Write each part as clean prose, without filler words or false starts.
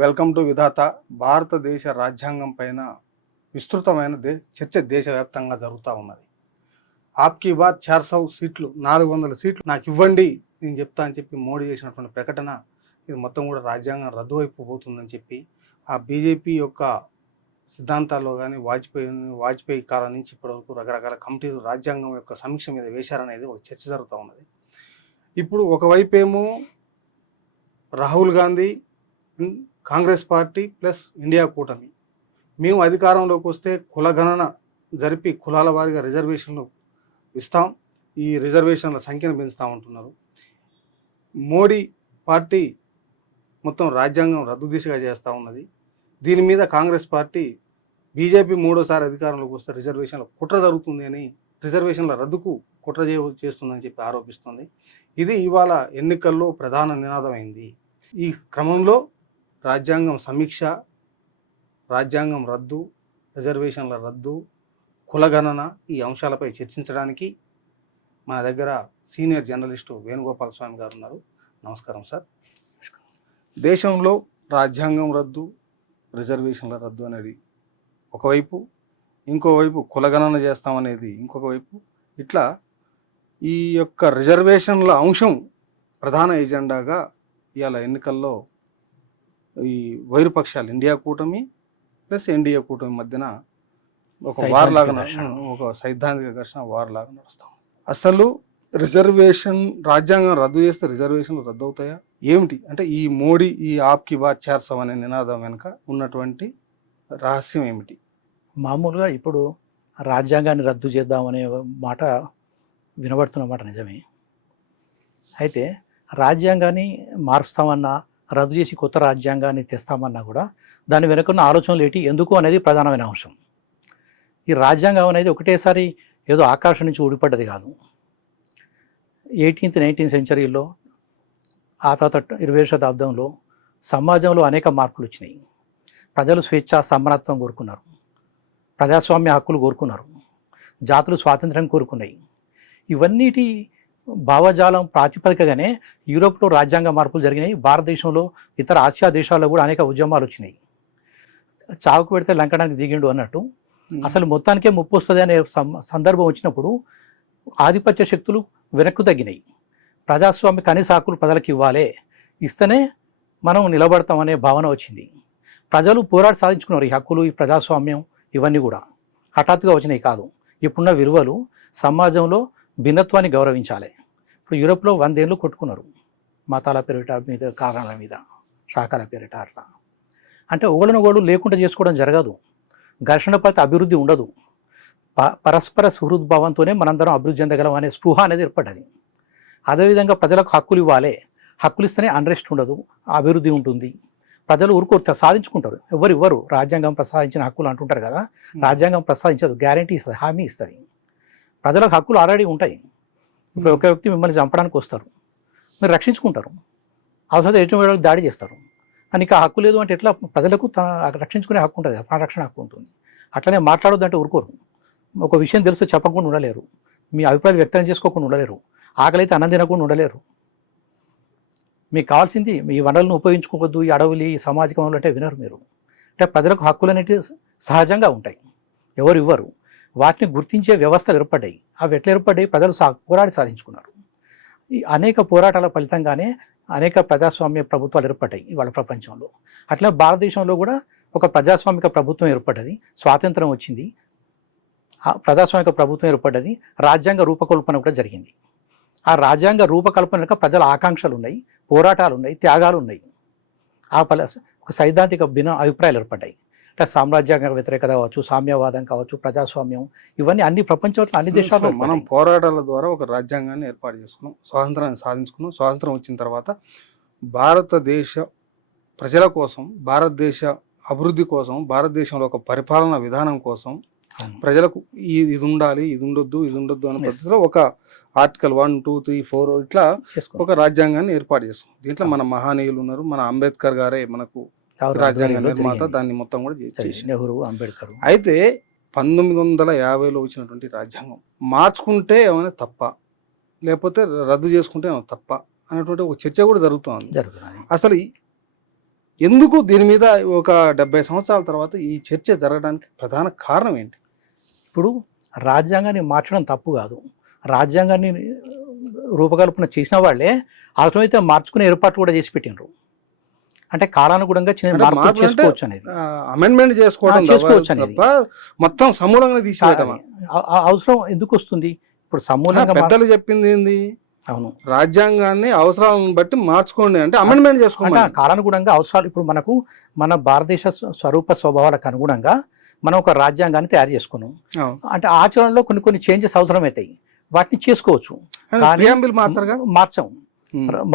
Welcome to విధాత. భారతదేశ రాజ్యాంగం పైన విస్తృతమైన చర్చ దేశవ్యాప్తంగా జరుగుతూ ఉన్నది. ఆప్కి బాత్ 400 సీట్లు, 400 సీట్లు నాకు ఇవ్వండి, నేను చెప్తా అని చెప్పి మోడీ చేసినటువంటి ప్రకటన ఇది మొత్తం కూడా రాజ్యాంగం రద్దు అయిపోతుందని చెప్పి ఆ బీజేపీ యొక్క సిద్ధాంతాల్లో కానీ వాజ్పేయి కాలం నుంచి ఇప్పటివరకు రకరకాల కమిటీలు రాజ్యాంగం యొక్క సమీక్ష మీద వేశారనేది ఒక చర్చ జరుగుతూ ఉన్నది. ఇప్పుడు ఒకవైపు ఏమో Rahul Gandhi, Congress party plus India కూటమి, మేము అధికారంలోకి వస్తే కులగణన జరిపి కులాల వారీగా రిజర్వేషన్లు ఇస్తాం, ఈ రిజర్వేషన్ల సంఖ్యను పెంచుతామంటున్నారు. మోడీ పార్టీ మొత్తం రాజ్యాంగం రద్దు దిశగా చేస్తూ ఉన్నది. దీని మీద కాంగ్రెస్ పార్టీ బీజేపీ మూడోసారి అధికారంలోకి వస్తే రిజర్వేషన్ల కుట్ర జరుగుతుంది అని, రిజర్వేషన్ల రద్దుకు కుట్ర చేస్తుందని చెప్పి ఆరోపిస్తుంది. ఇది ఇవాళ ఎన్నికల్లో ప్రధాన నినాదమైంది. ఈ క్రమంలో రాజ్యాంగం సమీక్ష, రాజ్యాంగం రద్దు, రిజర్వేషన్ల రద్దు, కులగణన ఈ అంశాలపై చర్చించడానికి మన దగ్గర సీనియర్ జర్నలిస్టు వేణుగోపాల స్వామి గారు ఉన్నారు. నమస్కారం సార్. దేశంలో రాజ్యాంగం రద్దు, రిజర్వేషన్ల రద్దు అనేది ఒకవైపు, ఇంకోవైపు కులగణన చేస్తామనేది ఇంకొక వైపు, ఇట్లా ఈ యొక్క రిజర్వేషన్ల అంశం ప్రధాన ఎజెండాగా ఇవాళ ఎన్నికల్లో ఈ వైరుపక్షాలు ఇండియా కూటమి ప్లస్ ఎన్డీఏ కూటమి మధ్యన ఒక వార్ లాగా, ఒక సైద్ధాంతిక ఘర్షణ వార్ లాగా నడుస్తాం. అసలు రిజర్వేషన్ రాజ్యాంగం రద్దు చేస్తే రిజర్వేషన్లు రద్దు అవుతాయా ఏమిటి అంటే, ఈ మోడీ ఈ ఆప్కి బాత్ 400 అనే నినాదం వెనుక ఉన్నటువంటి రహస్యం ఏమిటి? మామూలుగా ఇప్పుడు రాజ్యాంగాన్ని రద్దు చేద్దామనే మాట వినబడుతున్న మాట నిజమే. అయితే రాజ్యాంగాన్ని మారుస్తామన్నా, రద్దు చేసి కొత్త రాజ్యాంగాన్ని తెస్తామన్నా కూడా దాని వెనుకున్న ఆలోచనలు ఏంటి, ఎందుకు అనేది ప్రధానమైన అంశం. ఈ రాజ్యాంగం అనేది ఒకటేసారి ఏదో ఆకాశం నుంచి ఊడిపడ్డది కాదు. 18th 19th సెంచరీలో, ఆ తర్వాత 20వ శతాబ్దంలో సమాజంలో అనేక మార్పులు వచ్చినాయి. ప్రజలు స్వేచ్ఛ, సమానత్వం కోరుకున్నారు, ప్రజాస్వామ్య హక్కులు కోరుకున్నారు, జాతులు స్వాతంత్రం కోరుకున్నాయి. ఇవన్నిటి భావజాలం ప్రాతిపదికగానే యూరోప్లో రాజ్యాంగ మార్పులు జరిగినాయి. భారతదేశంలో, ఇతర ఆసియా దేశాల్లో కూడా అనేక ఉద్యమాలు వచ్చినాయి. చావుకు పెడితే లంకడానికి దిగిండు అన్నట్టు అసలు మొత్తానికే ముప్పు వస్తుంది అనే సందర్భం వచ్చినప్పుడు ఆధిపత్య శక్తులు వెనక్కు తగ్గినాయి. ప్రజాస్వామ్య కనీస హక్కులు ప్రజలకు ఇవ్వాలి, ఇస్తేనే మనం నిలబడతామనే భావన వచ్చింది. ప్రజలు పోరాడి సాధించుకున్నారు ఈ హక్కులు, ఈ ప్రజాస్వామ్యం, ఇవన్నీ కూడా హఠాత్తుగా వచ్చినాయి కాదు. ఇప్పుడున్న విలువలు సమాజంలో భిన్నత్వాన్ని గౌరవించాలి. ఇప్పుడు యూరోప్లో 100 ఏళ్ళు కొట్టుకున్నారు మతాల పేరిట మీద, కారణాల మీద, శాఖల పేరిట. అట్లా అంటే ఒకళ్ళనొకళ్ళు లేకుండా చేసుకోవడం జరగదు. ఘర్షణ పడితే అభివృద్ధి ఉండదు. పరస్పర సుహృద్భావంతోనే మనందరం అభివృద్ధి చెందగలం అనే స్పృహ అనేది ఏర్పడ్డది. అదేవిధంగా ప్రజలకు హక్కులు ఇవ్వాలి, హక్కులు ఇస్తేనే అన్రెస్ట్ ఉండదు, అభివృద్ధి ఉంటుంది. ప్రజలు ఊరుకోరు, సాధించుకుంటారు. ఎవరు రాజ్యాంగం ప్రసాదించిన హక్కులు అంటుంటారు కదా, రాజ్యాంగం ప్రసాదించదు, గ్యారంటీ ఇస్తుంది, హామీ ఇస్తుంది. ప్రజలకు హక్కులు ఆల్రెడీ ఉంటాయి. ఇప్పుడు ఒక వ్యక్తి మిమ్మల్ని చంపడానికి వస్తారు, మీరు రక్షించుకుంటారు. అవసరం ఎటువంటి దాడి చేస్తారు, నీకు ఆ హక్కు లేదు అంటే ఎట్లా? ప్రజలకు రక్షించుకునే హక్కు ఉంటుంది, ప్రాణరక్షణ హక్కు ఉంటుంది. అట్లనే మాట్లాడొద్దంటే ఊరుకోరు. ఒక విషయం తెలిస్తే చెప్పకుండా ఉండలేరు, మీ అభిప్రాయాలు వ్యక్తం చేసుకోకుండా ఉండలేరు, ఆకలి అయితే అన్నం తినకుండా ఉండలేరు. మీకు కావాల్సింది ఈ వనరులను ఉపయోగించుకోవద్దు, ఈ అడవులు, ఈ సామాజిక వనరులు అంటే వినరు మీరు. అంటే ప్రజలకు హక్కులు అనేవి సహజంగా ఉంటాయి, ఎవరు ఇవ్వరు. వాటిని గుర్తించే వ్యవస్థలు ఏర్పడ్డాయి. అవి ఎట్లా ఏర్పడ్డాయి? ప్రజలు పోరాడి సాధించుకున్నారు. ఈ అనేక పోరాటాల ఫలితంగానే అనేక ప్రజాస్వామ్య ప్రభుత్వాలు ఏర్పడ్డాయి ఇవాళ ప్రపంచంలో. అట్లా భారతదేశంలో కూడా ఒక ప్రజాస్వామిక ప్రభుత్వం ఏర్పడ్డది, స్వాతంత్రం వచ్చింది, ఆ ప్రజాస్వామిక ప్రభుత్వం ఏర్పడ్డది, రాజ్యాంగ రూపకల్పన కూడా జరిగింది. ఆ రాజ్యాంగ రూపకల్పన వెనుక ప్రజల ఆకాంక్షలు ఉన్నాయి, పోరాటాలు ఉన్నాయి, త్యాగాలు ఉన్నాయి. ఆ ఒక సైద్ధాంతిక భిన్న అభిప్రాయాలు ఏర్పడ్డాయి. అంటే సామ్రాజ్యాంగ వ్యతిరేకత కావచ్చు, సామ్యవాదం కావచ్చు, ప్రజాస్వామ్యం, ఇవన్నీ అన్ని ప్రపంచంలో అన్ని దేశాల్లో మనం పోరాటాల ద్వారా ఒక రాజ్యాంగాన్ని ఏర్పాటు చేసుకున్నాం, స్వాతంత్రాన్ని సాధించుకున్నాం. స్వాతంత్రం వచ్చిన తర్వాత భారతదేశ ప్రజల కోసం, భారతదేశ అభివృద్ధి కోసం, భారతదేశంలో ఒక పరిపాలనా విధానం కోసం ప్రజలకు ఇది ఉండాలి, ఇది ఉండొద్దు అనే పద్ధతిలో ఒక ఆర్టికల్ 1, 2, 3, 4 ఇట్లా ఒక రాజ్యాంగాన్ని ఏర్పాటు చేస్తాం. దీంట్లో మన మహానీయులు ఉన్నారు, మన అంబేద్కర్ గారే మనకు రాజ్యాంగ నిర్మాత, దాన్ని మొత్తం కూడా నెహ్రూ, అంబేద్కర్. అయితే 1950లో వచ్చినటువంటి రాజ్యాంగం మార్చుకుంటే ఏమైనా తప్ప, లేకపోతే రద్దు చేసుకుంటే ఏమైనా తప్ప అనేటువంటి ఒక చర్చ కూడా జరుగుతుంది. అసలు ఎందుకు దీని మీద ఒక 70 సంవత్సరాల తర్వాత ఈ చర్చ జరగడానికి ప్రధాన కారణం ఏంటి? ఇప్పుడు రాజ్యాంగాన్ని మార్చడం తప్పు కాదు. రాజ్యాంగాన్ని రూపకల్పన చేసిన వాళ్ళే అవసరమైతే మార్చుకునే ఏర్పాట్లు కూడా చేసి పెట్టినరు. అంటే కాలానుగుణంగా చిన్న అంటే మార్పులు మార్పులు అంటే చేసుకోవచ్చు అనేది అమెండ్మెంట్ చేసుకోవచ్చు అనేది. తప్ప మొత్తం సమూలంగా తీసివేయటమా? అవసరం ఎందుకు వస్తుంది? ఇప్పుడు సమూలంగా పెద్దలు చెప్పింది ఏంది? అవును, రాజ్యాంగాన్ని అవసరాలను బట్టి మార్చుకోండి అంటే అమెండ్మెంట్ అంటే చేసుకోండి. కాలానుగుణంగా అవసరాలు ఇప్పుడు మనకు మన భారతదేశ స్వరూప స్వభావాలకు అనుగుణంగా మనం ఒక రాజ్యాంగాన్ని తయారు చేసుకున్నాం. అంటే ఆచరణలో కొన్ని కొన్ని చేంజెస్ అవసరమవుతాయి, వాటిని చేసుకోవచ్చు. ప్రియాంబుల్ మార్చరుగా? మార్చం.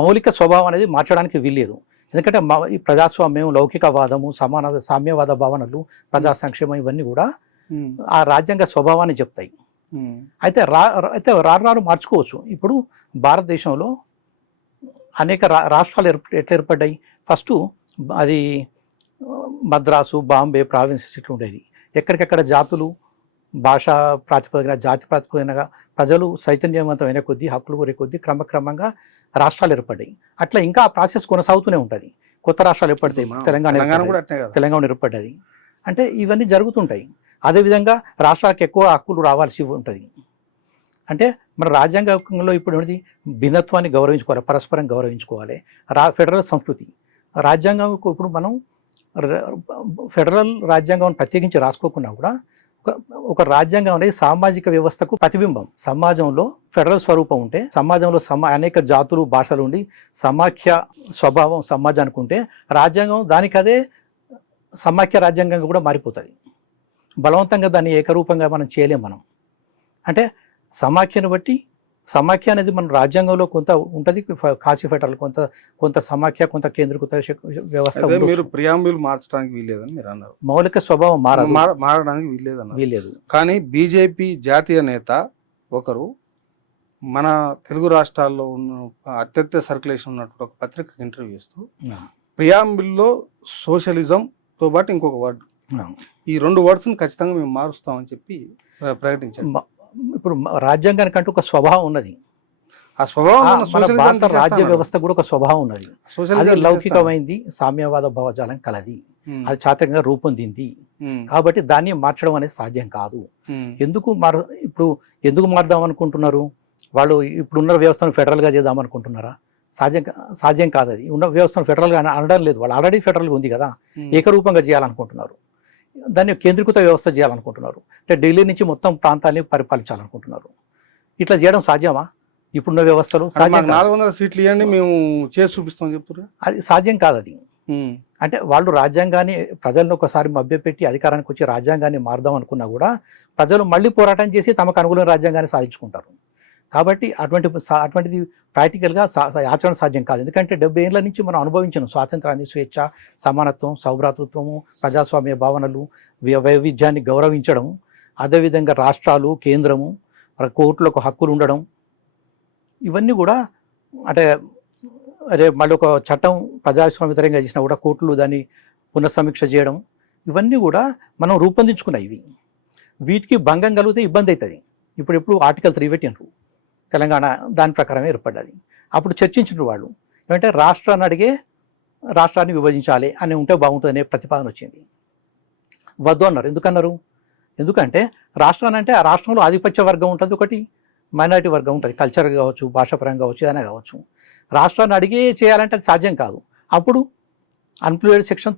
మౌలిక స్వభావం అనేది మార్చడానికి వీల్లేదు. ఎందుకంటే ఈ ప్రజాస్వామ్యం, లౌకికవాదము, సామ్యవాద భావనలు, ప్రజా సంక్షేమం ఇవన్నీ కూడా ఆ రాజ్యాంగ స్వభావాన్ని చెప్తాయి. అయితే రాను మార్చుకోవచ్చు. ఇప్పుడు భారతదేశంలో అనేక రాష్ట్రాలు ఎట్లా ఏర్పడ్డాయి? ఫస్ట్ అది మద్రాసు, బాంబే ప్రావిన్సెస్ ఇట్లా ఉండేది. ఎక్కడికెక్కడ జాతులు, భాషా ప్రాతిపదికన, జాతి ప్రాతిపదికనగా ప్రజలు చైతన్యవంతమైన కొద్దీ, హక్కులు కోరే కొద్దీ క్రమక్రమంగా రాష్ట్రాలు ఏర్పడ్డాయి. అట్లా ఇంకా ఆ ప్రాసెస్ కొనసాగుతూనే ఉంటుంది. కొత్త రాష్ట్రాలు ఏర్పడతాయి. తెలంగాణ ఏర్పడ్డది. అంటే ఇవన్నీ జరుగుతుంటాయి. అదేవిధంగా రాష్ట్రాలకు ఎక్కువ హక్కులు రావాల్సి ఉంటుంది. అంటే మన రాజ్యాంగంలో ఇప్పుడు ఏంటి? భిన్నత్వాన్ని గౌరవించుకోవాలి, పరస్పరం గౌరవించుకోవాలి. ఫెడరల్ సంస్కృతి రాజ్యాంగం ఇప్పుడు మనం ఫెడరల్ రాజ్యాంగం ప్రత్యేకించి రాసుకోకుండా కూడా ఒక రాజ్యాంగం అనేది సామాజిక వ్యవస్థకు ప్రతిబింబం. సమాజంలో ఫెడరల్ స్వరూపం ఉంటే, సమాజంలో అనేక జాతులు, భాషలు ఉండి సమాఖ్య స్వభావం సమాజానికి ఉంటే రాజ్యాంగం దానికి అదే సమాఖ్య రాజ్యాంగంగా కూడా మారిపోతుంది. బలవంతంగా దాన్ని ఏకరూపంగా మనం చేయలేం. మనం అంటే సమాఖ్యను బట్టి, సమాఖ్య అనేది మన రాజ్యాంగంలో కొంత ఉంటుంది. కాశీ ఫెడరల్ కొంత సమాఖ్య, కొంత కేంద్రీకృత వ్యవస్థ. మీరు ప్రియాంబుల్ మార్చడానికి వీల్లేదని మీరు అన్నారు. మౌలిక స్వభావం మారడానికి వీల్లేదు. కానీ బీజేపీ జాతీయ నేత ఒకరు మన తెలుగు రాష్ట్రాల్లో ఉన్న అత్యధిక సర్క్యులేషన్ ఉన్నటువంటి ఒక పత్రికకు ఇంటర్వ్యూ ఇస్తూ ప్రియాంబుల్లో సోషలిజంతో పాటు ఇంకొక వర్డ్, ఈ 2 వర్డ్స్ని ఖచ్చితంగా మేము మారుస్తామని చెప్పి ప్రకటించారు. ఇప్పుడు రాజ్యాంగానికంటూ ఒక స్వభావం ఉన్నది. ఆ స్వభావం మన భారత రాజ్య వ్యవస్థ కూడా ఒక స్వభావం ఉన్నది. అది లౌకికమైంది, సామ్యవాద భావజాలం కలది, అది చాతకంగా రూపొందింది. కాబట్టి దాన్ని మార్చడం అనేది సాధ్యం కాదు. ఎందుకు మారుదాం అనుకుంటున్నారు వాళ్ళు? ఇప్పుడున్న వ్యవస్థను ఫెడరల్గా చేద్దాం అనుకుంటున్నారా? సాధ్యం కాదు. అది ఉన్న వ్యవస్థను ఫెడరల్గా అనడం లేదు. వాళ్ళు ఆల్రెడీ ఫెడరల్గా ఉంది కదా, ఏకరూపంగా చేయాలనుకుంటున్నారు. దాన్ని కేంద్రీకృత వ్యవస్థ చేయాలనుకుంటున్నారు. అంటే ఢిల్లీ నుంచి మొత్తం ప్రాంతాన్ని పరిపాలించాలనుకుంటున్నారు. ఇట్లా చేయడం సాధ్యమా? ఇప్పుడున్న వ్యవస్థలో 400 సీట్లు ఇవ్వండి మేము చేసి చూపిస్తామని చెప్తున్నారు. అది సాధ్యం కాదు. అది అంటే వాళ్ళు రాజ్యాంగాన్ని ప్రజలను ఒకసారి మభ్యపెట్టి అధికారానికి వచ్చి రాజ్యాంగాన్ని మారుదాం అనుకున్నా కూడా ప్రజలు మళ్ళీ పోరాటం చేసి తమకు అనుగుణ రాజ్యాంగాన్ని సాధించుకుంటారు. కాబట్టి అటువంటిది ప్రాక్టికల్గా ఆచరణ సాధ్యం కాదు. ఎందుకంటే 70 ఏళ్ల నుంచి మనం అనుభవించిన స్వాతంత్రాన్ని, స్వేచ్ఛ, సమానత్వం, సౌభ్రాతృత్వము, ప్రజాస్వామ్య భావనలు, వైవిధ్యాన్ని గౌరవించడం, అదేవిధంగా రాష్ట్రాలు, కేంద్రము, కోర్టులకు హక్కులు ఉండడం, ఇవన్నీ కూడా అంటే మళ్ళీ ఒక చట్టం ప్రజాస్వామ్యతరంగా చేసినా కూడా కోర్టులు దాన్ని పునఃసమీక్ష చేయడం, ఇవన్నీ కూడా మనం రూపొందించుకున్నాయి. వీటికి భంగం కలిగితే ఇబ్బంది అవుతుంది. ఇప్పుడు ఆర్టికల్ 3 పెట్టినరు తెలంగాణ, దాని ప్రకారమే ఏర్పడ్డది. అప్పుడు చర్చించిన వాళ్ళు ఏమంటే రాష్ట్రాన్ని విభజించాలి అని ఉంటే బాగుంటుందనే ప్రతిపాదన వచ్చింది. వద్దు అన్నారు. ఎందుకన్నారు? ఎందుకంటే రాష్ట్రాన్ని అంటే ఆ రాష్ట్రంలో ఆధిపత్య వర్గం ఉంటుంది, ఒకటి మైనారిటీ వర్గం ఉంటుంది, కల్చర్ కావచ్చు, భాషాపరంగా కావచ్చు, ఏదైనా కావచ్చు. రాష్ట్రాన్ని అడిగే చేయాలంటే అది సాధ్యం కాదు. అప్పుడు అన్ప్లూయిడ్ సెక్షన్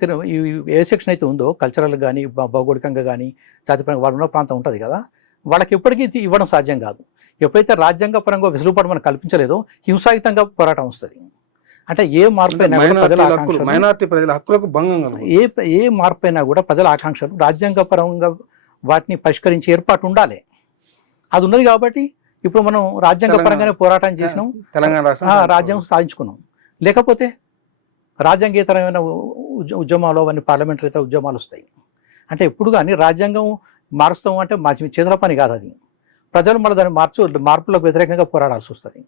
ఏ సెక్షన్ అయితే ఉందో, కల్చరల్ కానీ భౌగోళికంగా కానీ జాతిపరంగా వాళ్ళు ఉన్న ప్రాంతం ఉంటుంది కదా, వాళ్ళకి ఎప్పటికీ ఇవ్వడం సాధ్యం కాదు. ఎప్పుడైతే రాజ్యాంగ పరంగా వెసులుబాటు మనం కల్పించలేదో హింసాయుతంగా పోరాటం వస్తుంది. అంటే ఏ మార్పు అయినా ఏ మార్పు అయినా కూడా ప్రజల ఆకాంక్షలు రాజ్యాంగ పరంగా వాటిని పరిష్కరించే ఏర్పాటు ఉండాలి. అది ఉన్నది కాబట్టి ఇప్పుడు మనం రాజ్యాంగ పరంగానే పోరాటం చేసినాం, తెలంగాణ రాజ్యాంగం సాధించుకున్నాం. లేకపోతే రాజ్యాంగేతరమైన ఉద్యమాలు, అవన్నీ పార్లమెంటరీ ఉద్యమాలు వస్తాయి. అంటే ఎప్పుడు కానీ రాజ్యాంగం మారుస్తాం అంటే మా చేతుల పని కాదు. అది ప్రజలు మళ్ళీ దాన్ని మార్పులకు వ్యతిరేకంగా పోరాడాల్సి వస్తుంది,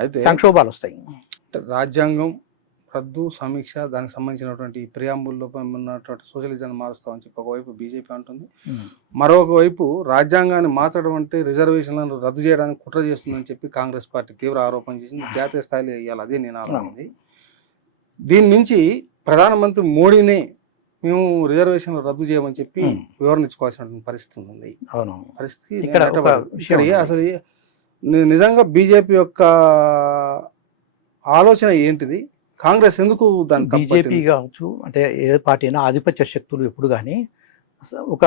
అయితే సంక్షోభాలు వస్తాయి. రాజ్యాంగం రద్దు, సమీక్ష, దానికి సంబంధించినటువంటి ప్రియాంబుల్లో ఉన్నటువంటి సోషలిజాన్ని మారుస్తామని చెప్పి ఒకవైపు బీజేపీ అంటుంది. మరొక వైపు రాజ్యాంగాన్ని మార్చడం అంటే రిజర్వేషన్లను రద్దు చేయడానికి కుట్ర చేస్తుందని చెప్పి కాంగ్రెస్ పార్టీ తీవ్ర ఆరోపణ చేసింది. జాతీయ స్థాయిలో వేయాలి, అదే నేను ఆలోచించింది. దీని నుంచి ప్రధానమంత్రి మోడీనే మేము రిజర్వేషన్లు రద్దు చేయమని చెప్పి వివరణ ఇచ్చుకోవాల్సిన పరిస్థితి ఉంది. అవును. పరిస్థితి ఇక్కడ ఒక విషయం అసలు నిజంగా బీజేపీ యొక్క ఆలోచన ఏంటిది? కాంగ్రెస్ ఎందుకు దాన్ని బీజేపీ కావచ్చు అంటే ఏ పార్టీ అయినా ఆధిపత్య శక్తులు ఎప్పుడు కానీ ఒక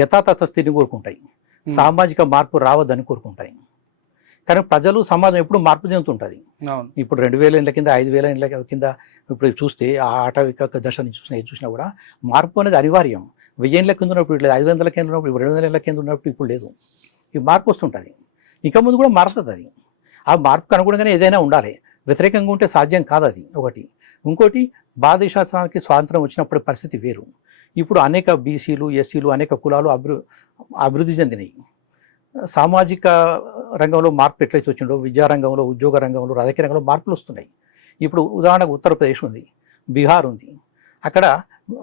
యథాతథ స్థితిని కోరుకుంటాయి, సామాజిక మార్పు రావద్దని కోరుకుంటాయి. కానీ ప్రజలు సమాజం ఎప్పుడు మార్పు చెందుతుంటుంది. ఇప్పుడు 2000 ఏళ్ళ కింద 5000 ఏళ్ళ కింద ఇప్పుడు చూస్తే ఆ ఆటవిక దశ నుంచి చూసినా కూడా మార్పు అనేది అనివార్యం. 1000 ఏళ్ళ కింద ఉన్నప్పుడు లేదు, 500 కింద ఉన్నప్పుడు, 200 ఏళ్ళ కింద ఉన్నప్పుడు ఇప్పుడు లేదు. ఈ మార్పు వస్తుంటుంది, ఇక ముందు కూడా మారుతుంది. అది ఆ మార్పుకు అనుగుణంగానే ఏదైనా ఉండాలి. వ్యతిరేకంగా ఉంటే సాధ్యం కాదు అది ఒకటి. ఇంకోటి భారతదేశానికి స్వాతంత్రం వచ్చినప్పుడు పరిస్థితి వేరు. ఇప్పుడు అనేక బీసీలు, ఎస్సీలు, అనేక కులాలు అభివృద్ధి చెందినాయి. సామాజిక రంగంలో మార్పు ఎట్లయితే వచ్చిందో విద్యారంగంలో, ఉద్యోగ రంగంలో, రాజకీయ రంగంలో మార్పులు వస్తున్నాయి. ఇప్పుడు ఉదాహరణకు ఉత్తరప్రదేశ్ ఉంది, బీహార్ ఉంది. అక్కడ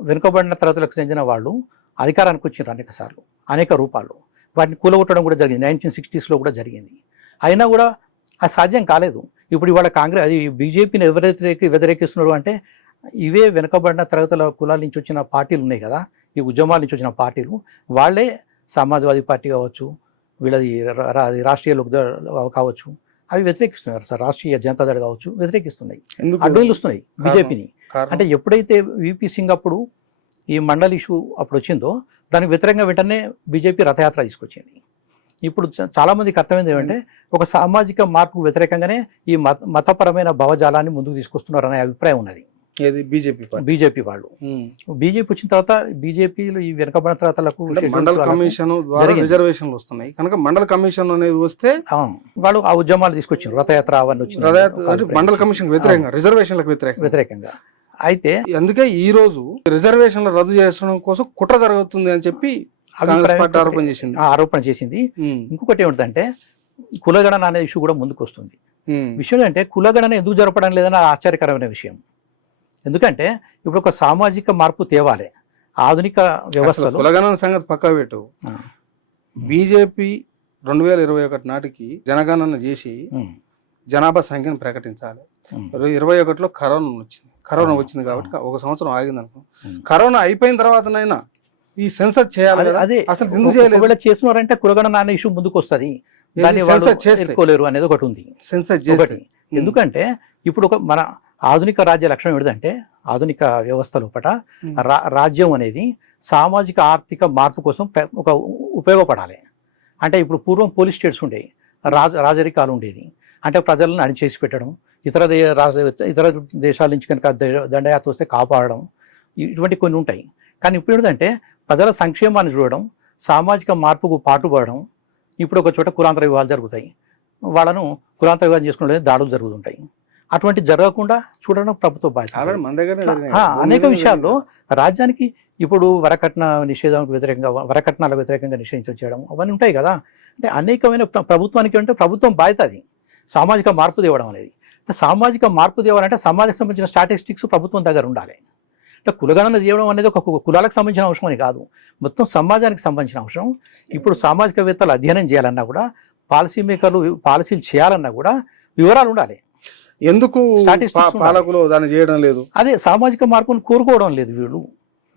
వెనుకబడిన తరగతులకు చెందిన వాళ్ళు అధికారానికి వచ్చినారు అనేక సార్లు, అనేక రూపాల్లో. వాటిని కూలగొట్టడం కూడా జరిగింది, 1960s కూడా జరిగింది. అయినా కూడా అది సాధ్యం కాలేదు. ఇప్పుడు ఇవాళ కాంగ్రెస్ అది బీజేపీని ఎవరైతే వ్యతిరేకిస్తున్నారు అంటే ఇవే వెనుకబడిన తరగతుల కులాల నుంచి వచ్చిన పార్టీలు ఉన్నాయి కదా, ఈ ఉద్యమాల నుంచి వచ్చిన పార్టీలు, వాళ్ళే సమాజ్వాదీ పార్టీ కావచ్చు, వీళ్ళది రాష్ట్రీయ లోక్దళ్ కావచ్చు, అవి వ్యతిరేకిస్తున్నారు సార్. రాష్ట్రీయ జనతాదళ్ కావచ్చు వ్యతిరేకిస్తున్నాయి, అడ్డులు వస్తున్నాయి బీజేపీని. అంటే ఎప్పుడైతే విపి సింగ్ అప్పుడు ఈ మండల్ ఇష్యూ అప్పుడు వచ్చిందో దానికి వ్యతిరేకంగా వెంటనే బీజేపీ రథయాత్ర తీసుకొచ్చింది. ఇప్పుడు చాలామందికి అర్థమైంది ఏమంటే ఒక సామాజిక మార్పుకు వ్యతిరేకంగానే ఈ మతపరమైన భావజాలాన్ని ముందుకు తీసుకొస్తున్నారు అనే అభిప్రాయం ఉన్నది బీజేపీ వాళ్ళు. బీజేపీ వచ్చిన తర్వాత బీజేపీలో ఈ వెనుకబడిన తరగతులకు మండల కమిషన్ ద్వారా రిజర్వేషన్లు వస్తున్నాయి కనుక మండల కమిషన్ అనేది వస్తే వాళ్ళు ఆ ఉద్యమాలు తీసుకొచ్చారు, రథయాత్ర అవన్నీ వచ్చింది మండల కమిషన్ వ్యతిరేకంగా, రిజర్వేషన్లకు వ్యతిరేకంగా. అయితే అందుకే ఈ రోజు రిజర్వేషన్లు రద్దు చేయడం కోసం కుట్ర జరుగుతుంది అని చెప్పి ఆరోపణ చేసింది. ఇంకొకటి ఏమిటంటే కులగణన అనే ఇష్యూ కూడా ముందుకు వస్తుంది. విషయం అంటే కులగణన ఎందుకు జరపడం లేదని ఆశ్చర్యకరమైన విషయం. ఎందుకంటే ఇప్పుడు ఒక సామాజిక మార్పు తేవాలి ఆధునిక వ్యవస్థలో. కులగణన సంగతి పక్క పెట్టు. బీజేపీ 2021 నాటికి జనగణన చేసి జనాభా సంఖ్యను ప్రకటించాలి. 2021లో కరోనా వచ్చింది కాబట్టి 1 సంవత్సరం ఆగింది అనుకో. కరోనా అయిపోయిన తర్వాతనైనా ఈ సెన్సస్ చేయాలి. అదే అసలు ఎందుకు చేయలేదు? చేస్తున్నారంటే కులగణన అనే ఇష్యూ ముందుకు వస్తుంది, దాన్ని వాళ్ళు చేసుకోలేరు అనేది ఒకటి ఉంది. సెన్సస్ ఒకటి ఎందుకంటే ఇప్పుడు ఒక మన ఆధునిక రాజ్య లక్షణం ఏంటంటే ఆధునిక వ్యవస్థ లోపల రాజ్యం అనేది సామాజిక ఆర్థిక మార్పు కోసం ఒక ఉపయోగపడాలి. అంటే ఇప్పుడు పూర్వం పోలీస్ స్టేట్స్ ఉండేవి, రాజరికాలు ఉండేది. అంటే ప్రజలను అణిచేసి పెట్టడం, ఇతర దేశాల నుంచి కనుక దండయాత్ర వస్తే కాపాడడం, ఇటువంటి కొన్ని ఉంటాయి. కానీ ఇప్పుడు ఏంటంటే ప్రజల సంక్షేమాన్ని చూడడం, సామాజిక మార్పుకు పాటుపడడం. ఇప్పుడు ఒక చోట కులాంతర వివాహాలు జరుగుతాయి, వాళ్ళను కులాంతర వివాహం చేసుకునే దాడులు జరుగుతుంటాయి. అటువంటి జరగకుండా చూడడం ప్రభుత్వ బాధ్యత. అనేక విషయాల్లో రాజ్యానికి ఇప్పుడు వరకట్న నిషేధానికి వ్యతిరేకంగా, వరకట్నాలకు వ్యతిరేకంగా నిషేధించడం అవన్నీ ఉంటాయి కదా. అంటే అనేకమైన ప్రభుత్వానికి అంటే ప్రభుత్వం బాధ్యత అది సామాజిక మార్పు తేవడం అనేది. సామాజిక మార్పు తేవాలంటే సమాజానికి సంబంధించిన స్టాటిస్టిక్స్ ప్రభుత్వం దగ్గర ఉండాలి. అంటే కులగణన చేయడం అనేది ఒక కులాలకు సంబంధించిన అంశం అని కాదు, మొత్తం సమాజానికి సంబంధించిన అంశం. ఇప్పుడు సామాజికవేత్తలు అధ్యయనం చేయాలన్నా కూడా, పాలసీ మేకర్లు పాలసీలు చేయాలన్నా కూడా వివరాలు ఉండాలి. ఎందుకు పాలకులు దాన్ని చేయడం లేదు? అదే సామాజిక మార్పును కోరుకోవడం లేదు వీళ్ళు.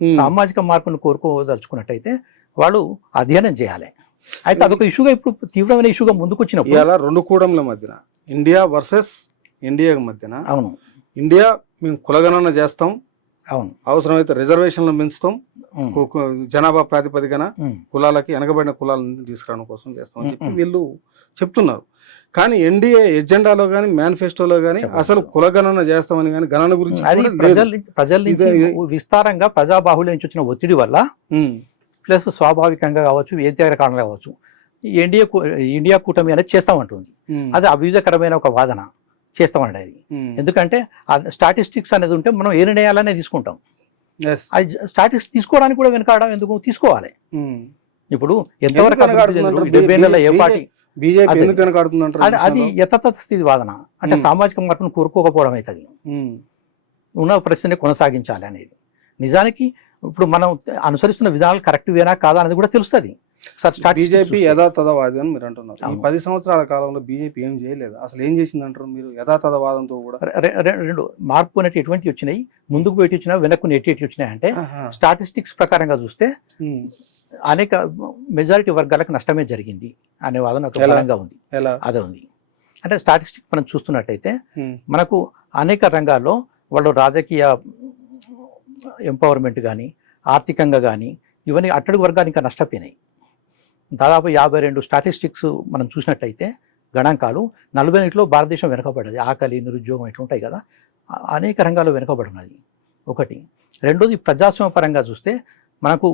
సామాజిక మార్పును కోరుకోదలుచుకున్నట్టయితే వాళ్ళు అధ్యయనం చేయాలి. అయితే అదొక ఇష్యూగా ఇప్పుడు తీవ్రమైన ఇష్యూగా ముందుకు వచ్చినప్పుడు ఇలా 2 కూటముల మధ్యన ఇండియా వర్సెస్ ఇండియా మధ్యన, అవును ఇండియా మేము కులగణన చేస్తాం, అవును అవసరమైతే రిజర్వేషన్లు పెంచుతాం, జనాభా ప్రాతిపదికన కులాలకి వెనకబడిన కులాలను తీసుకురావడం కోసం చేస్తాం అని చెప్పి వీళ్ళు చెప్తున్నారు. కానీ ఎన్డీఏ ఎజెండాలో కానీ మేనిఫెస్టోలో కానీ అసలు కులగణన చేస్తామని కానీ గణన గురించి ప్రజల నుంచి విస్తారంగా ప్రజాబాహుళ్యం నుంచి వచ్చిన ఒత్తిడి వల్ల ప్లస్ స్వాభావికంగా కావచ్చు, ఏ కారణంగా కావచ్చు, ఇండియా కూటమి అనేది చేస్తామంటుంది. అది అభివృద్ధికరమైన ఒక వాదన చేస్తామనేది. ఎందుకంటే స్టాటిస్టిక్స్ అనేది ఉంటే మనం ఏ నిర్ణయాలనే తీసుకుంటాం. అది స్టాటిస్టిక్స్ తీసుకోవడానికి కూడా వెనకాడడం ఎందుకు? తీసుకోవాలి. ఇప్పుడు ఎంతవరకు 70 ఏళ్ళ ఏ పార్టీ అది యథాతథ స్థితి వాదన అంటే సామాజిక మార్పును కోరుకోకపోవడం అవుతుంది. ఉన్న పరిస్థితిని కొనసాగించాలి అనేది. నిజానికి ఇప్పుడు మనం అనుసరిస్తున్న విధానాలు కరెక్ట్వేనా కాదా అనేది కూడా తెలుస్తుంది. బీజేపీ యథాతథవాది అని మీరు అంటున్నారు. ఈ 10 సంవత్సరాల కాలంలో బీజేపీ ఏం చేయలేదు, అసలు ఏం చేసింది అంటారు మీరు? యథాతథవాదంతో కూడా రెండు మార్పు అనేవి ఎటువంటి వచ్చినాయి, ముందుకు పెట్టి వచ్చినా వెనక్కు నెట్టి ఎట్టి వచ్చినాయి అంటే ఆహా. స్టాటిస్టిక్స్ ప్రకారంగా చూస్తే ఉమ్. అనేక మెజారిటీ వర్గాలకు నష్టమే జరిగింది అనే వాదన ఒక ఎలా? బలంగా ఉంది. ఎలా అదే ఉంది. అంటే స్టాటిస్టిక్స్ మనం చూస్తున్నట్టయితే ఉమ్. మనకు అనేక రంగాల్లో వాళ్ళు రాజకీయ ఎంపవర్మెంట్ కానీ ఆర్థికంగా కానీ ఇవన్నీ అట్టడుగు వర్గానికి ఇంకా నష్టపోయినాయి. దాదాపు 52 స్టాటిస్టిక్స్ మనం చూసినట్టయితే గణాంకాలు 40లో భారతదేశం వెనుకబడ్డది. ఆకలి, నిరుద్యోగం ఇట్లా ఉంటాయి కదా, అనేక రంగాల్లో వెనుకబడినది ఒకటి. రెండోది ప్రజాస్వామ్య పరంగా చూస్తే మనకు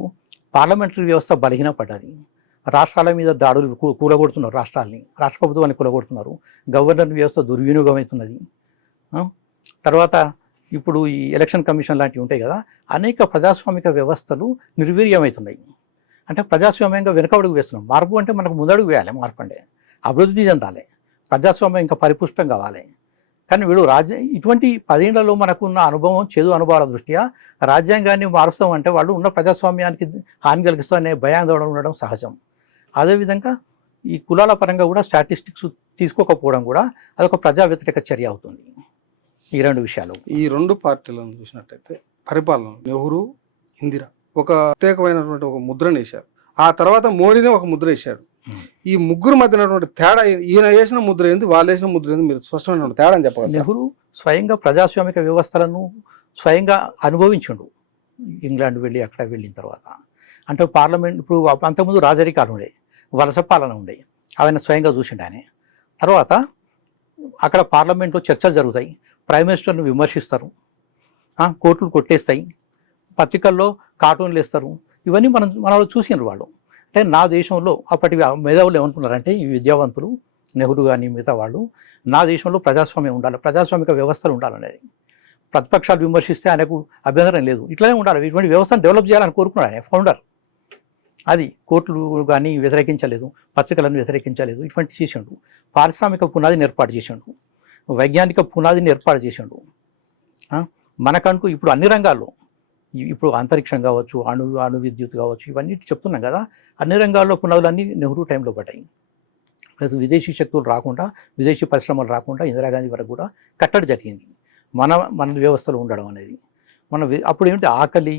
పార్లమెంటరీ వ్యవస్థ బలహీనపడ్డది. రాష్ట్రాల మీద దాడులు కూలగొడుతున్నారు, రాష్ట్ర ప్రభుత్వాన్ని కూలగొడుతున్నారు. గవర్నర్ వ్యవస్థ దుర్వినియోగం అవుతున్నది. తర్వాత ఇప్పుడు ఈ ఎలక్షన్ కమిషన్ లాంటివి ఉంటాయి కదా, అనేక ప్రజాస్వామిక వ్యవస్థలు నిర్వీర్యమవుతున్నాయి. అంటే ప్రజాస్వామ్యంగా వెనుకడుగు వేస్తున్నాం. మార్పు అంటే మనకు ముందడుగు వేయాలి, మార్పు అంటే అభివృద్ధి చెందాలి, ప్రజాస్వామ్యం ఇంకా పరిపుష్టం కావాలి. కానీ వీడు ఇటువంటి 10 ఏళ్లలో మనకున్న అనుభవం, చేదు అనుభవాల దృష్ట్యా రాజ్యాంగాన్ని మారుస్తాం అంటే వాళ్ళు ఉన్న ప్రజాస్వామ్యానికి హాని కలిగిస్తాం అనే భయాందోళన ఉండడం సహజం. అదేవిధంగా ఈ కులాల పరంగా కూడా స్టాటిస్టిక్స్ తీసుకోకపోవడం కూడా అదొక ప్రజా వ్యతిరేక చర్య అవుతుంది. ఈ 2 విషయాలు. ఈ 2 పార్టీలను చూసినట్టయితే పరిపాలన నెహ్రూ, ఇందిరా ఒక ప్రత్యేకమైనటువంటి ఒక ముద్రను వేశారు. ఆ తర్వాత మోడీనే ఒక ముద్ర వేశాడు. ఈ ముగ్గురు మధ్యనటువంటి తేడా, ఈయన వేసిన ముద్ర ఏంది, వాళ్ళు వేసిన ముద్ర ఏంది, మీరు స్పష్టమైన తేడా అని చెప్పగలరు? నెహ్రూ స్వయంగా ప్రజాస్వామిక వ్యవస్థలను స్వయంగా అనుభవించుండు. ఇంగ్లాండ్ వెళ్ళి అక్కడ వెళ్ళిన తర్వాత అంటే పార్లమెంట్ ఇప్పుడు అంతకుముందు రాజరికాలు ఉండే, వలస పాలన ఉండే, ఆయన స్వయంగా చూసిండు ఆయన. తర్వాత అక్కడ పార్లమెంట్లో చర్చలు జరుగుతాయి, ప్రైమ్ మినిస్టర్ను విమర్శిస్తారు, కోర్టులు కొట్టేస్తాయి, పత్రికల్లో కార్టూన్లు వేస్తారు. ఇవన్నీ మనలో చూసినారు వాళ్ళు. అంటే నా దేశంలో అప్పటి మేధావులు ఏమనుకున్నారంటే, ఈ విద్యావంతులు నెహ్రూ కానీ మిగతా వాళ్ళు, నా దేశంలో ప్రజాస్వామ్యం ఉండాలి, ప్రజాస్వామిక వ్యవస్థలు ఉండాలనేది. ప్రతిపక్షాలు విమర్శిస్తే ఆయనకు అభ్యంతరం లేదు, ఇట్లానే ఉండాలి, ఇటువంటి వ్యవస్థను డెవలప్ చేయాలని కోరుకున్నాడు ఆయన, ఫౌండర్. అది కోర్టులు కానీ వ్యతిరేకించలేదు, పత్రికలను వ్యతిరేకించలేదు, ఇటువంటి చేసిండు. పారిశ్రామిక పునాదిని ఏర్పాటు చేసిండు, వైజ్ఞానిక పునాదిని ఏర్పాటు చేసిండు. మనకంటూ ఇప్పుడు అన్ని రంగాల్లో, ఇప్పుడు అంతరిక్షం కావచ్చు, అణు విద్యుత్ కావచ్చు, ఇవన్నీ చెప్తున్నాం కదా, అన్ని రంగాల్లో పునాదులన్నీ నెహ్రూ టైంలో పడ్డాయి. ప్లస్ విదేశీ శక్తులు రాకుండా, విదేశీ పరిశ్రమలు రాకుండా ఇందిరాగాంధీ వరకు కూడా కట్టడి జరిగింది మన వ్యవస్థలో ఉండడం అనేది. అప్పుడు ఏమిటి, ఆకలి,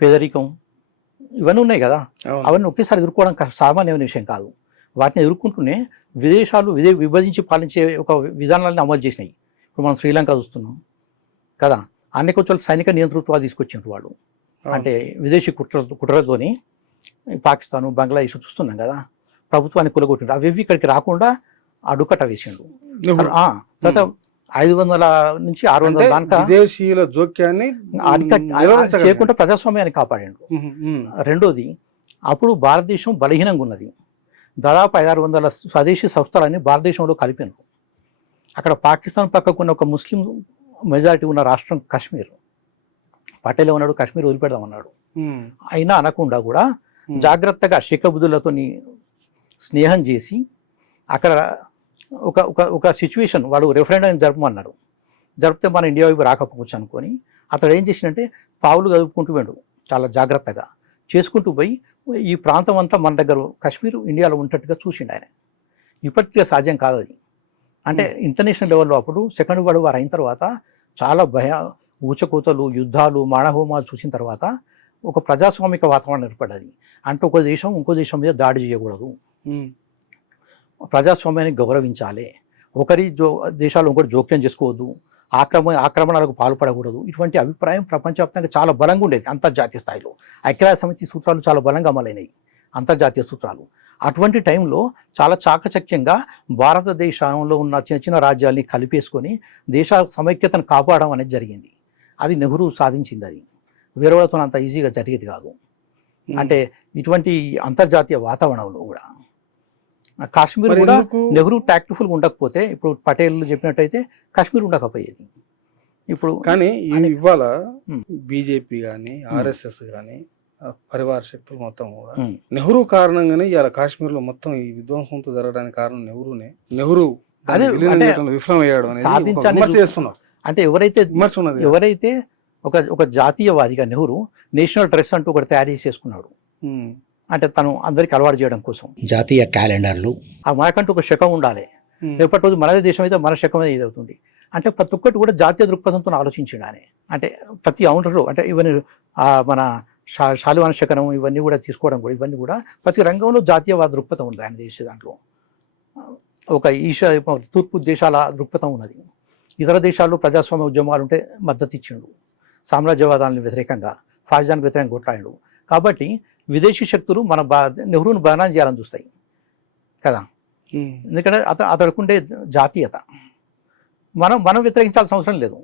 పేదరికం ఇవన్నీ ఉన్నాయి కదా, అవన్నీ ఒకేసారి ఎదుర్కోవడం సామాన్యమైన విషయం కాదు. వాటిని ఎదుర్కొంటూనే విదేశాలు విభజించి పాలించే ఒక విధానాలను అమలు చేసినాయి. ఇప్పుడు మనం శ్రీలంక చూస్తున్నాం కదా, అనేక చోట్ల సైనిక నియంతృత్వాలు తీసుకొచ్చిండ్రు వాళ్ళు. అంటే విదేశీ కుట్రలతోని పాకిస్తాను, బంగ్లాదేశ్ చూస్తున్నాం కదా, ప్రభుత్వాన్ని కూలగొట్టిండ్రు. అవి ఇక్కడికి రాకుండా అడుకట వేసిండు. తర్వాత 500 నుంచి 600 దాకా విదేశీయుల జోక్యాన్ని చేయకుండా ప్రజాస్వామ్యాన్ని కాపాడిండు. రెండోది, అప్పుడు భారతదేశం బలహీనంగా ఉన్నది. దాదాపు 500-600 స్వదేశీ సంస్థలన్నీ భారతదేశంలో కలిపారు. అక్కడ పాకిస్తాన్ పక్కకున్న ఒక ముస్లిం మెజారిటీ ఉన్న రాష్ట్రం కాశ్మీర్. పటేల్ ఏమన్నాడు, కాశ్మీర్ వదిలిపెడదామన్నాడు. అయినా అనకుండా కూడా జాగ్రత్తగా షేక్ అబ్దుల్లాతో స్నేహం చేసి అక్కడ ఒక సిచ్యువేషన్, వాడు రెఫరెండం జరపమన్నారు. జరిపితే మన ఇండియా వైపు రాకపోవచ్చు అనుకొని అతడు ఏం చేసిందంటే పావులు కదుపుకుంటూ వెండు, చాలా జాగ్రత్తగా చేసుకుంటూ పోయి ఈ ప్రాంతం అంతా మన దగ్గర కాశ్మీర్ ఇండియాలో ఉంటట్టుగా చూసిండు ఆయన. ఇప్పటికే సాధ్యం కాదు అది. అంటే ఇంటర్నేషనల్ లెవెల్లో అప్పుడు సెకండ్ వరల్డ్ వార్ అయిన తర్వాత చాలా ఊచకోతలు, యుద్ధాలు, మానవహోమాలు చూసిన తర్వాత ఒక ప్రజాస్వామిక వాతావరణం ఏర్పడ్డది. అంటే ఒక దేశం ఇంకో దేశం మీద దాడి చేయకూడదు, ప్రజాస్వామ్యాన్ని గౌరవించాలి, దేశాలు ఒకటి జోక్యం చేసుకోవద్దు, ఆక్రమణలకు పాల్పడకూడదు. ఇటువంటి అభిప్రాయం ప్రపంచవ్యాప్తంగా చాలా బలంగా ఉండేది. అంతర్జాతీయ స్థాయిలో ఐక్యరాజ్య సమితి సూత్రాలు చాలా బలంగా అమలైనవి, అంతర్జాతీయ సూత్రాలు. అటువంటి టైంలో చాలా చాకచక్యంగా భారతదేశంలో ఉన్న చిన్న చిన్న రాజ్యాల్ని కలిపేసుకొని దేశ సమైక్యతను కాపాడడం అనేది జరిగింది. అది నెహ్రూ సాధించింది. అది వేరే వాళ్ళతో అంత ఈజీగా జరిగేది కాదు. అంటే ఇటువంటి అంతర్జాతీయ వాతావరణంలో కూడా కాశ్మీర్ కూడా నెహ్రూ టాక్ట్ఫుల్గా ఉండకపోతే, ఇప్పుడు పటేల్ చెప్పినట్టయితే కాశ్మీర్ ఉండకపోయేది. ఇప్పుడు కానీ ఇవాళ బీజేపీ కానీ ఆర్ఎస్ఎస్ కానీ పరివార శక్తులు మొత్తం కూడా నెహ్రూ కారణంగానే ఇవాళ కాశ్మీర్ లో మొత్తం ఈ విధ్వంసంతో జరగడానికి కారణం నెహ్రూనే. నెహ్రూ అదే విఫలం అయ్యాడు చేస్తున్నారు. అంటే ఎవరైతే ఒక జాతీయవాదిగా నెహ్రూ నేషనల్ డ్రెస్ అంటూ ఒకటి తయారు చేసుకున్నాడు. అంటే తను అందరికి అలవాటు చేయడం కోసం జాతీయ క్యాలెండర్లు, మనకంటూ ఒక శకం ఉండాలి. రేపటి రోజు మనదే దేశం అయితే మన శకం ఇది అవుతుంది. అంటే ప్రతి ఒక్కటి కూడా జాతీయ దృక్పథంతో ఆలోచించాడు ఆయన. అంటే ప్రతి ఔనరు అంటే ఇవన్నీ మన శాలివాన శకనం ఇవన్నీ కూడా తీసుకోవడం కూడా ఇవన్నీ కూడా ప్రతి రంగంలో జాతీయవాద దృక్పథం ఉంది ఆయన చేసే దాంట్లో. ఒక తూర్పు దేశాల దృక్పథం ఉన్నది. ఇతర దేశాల్లో ప్రజాస్వామ్య ఉద్యమాలు ఉంటే మద్దతు ఇచ్చిండు, సామ్రాజ్యవాదానికి వ్యతిరేకంగా ఫాసిజానికి వ్యతిరేకంగా కొట్లాడిండు. కాబట్టి విదేశీ శక్తులు మన నెహ్రూను బదనాం చేయాలని చూస్తాయి కదా. ఎందుకంటే అతడుకుండే జాతీయత మనం వ్యతిరేకించాల్సిన అవసరం లేదు.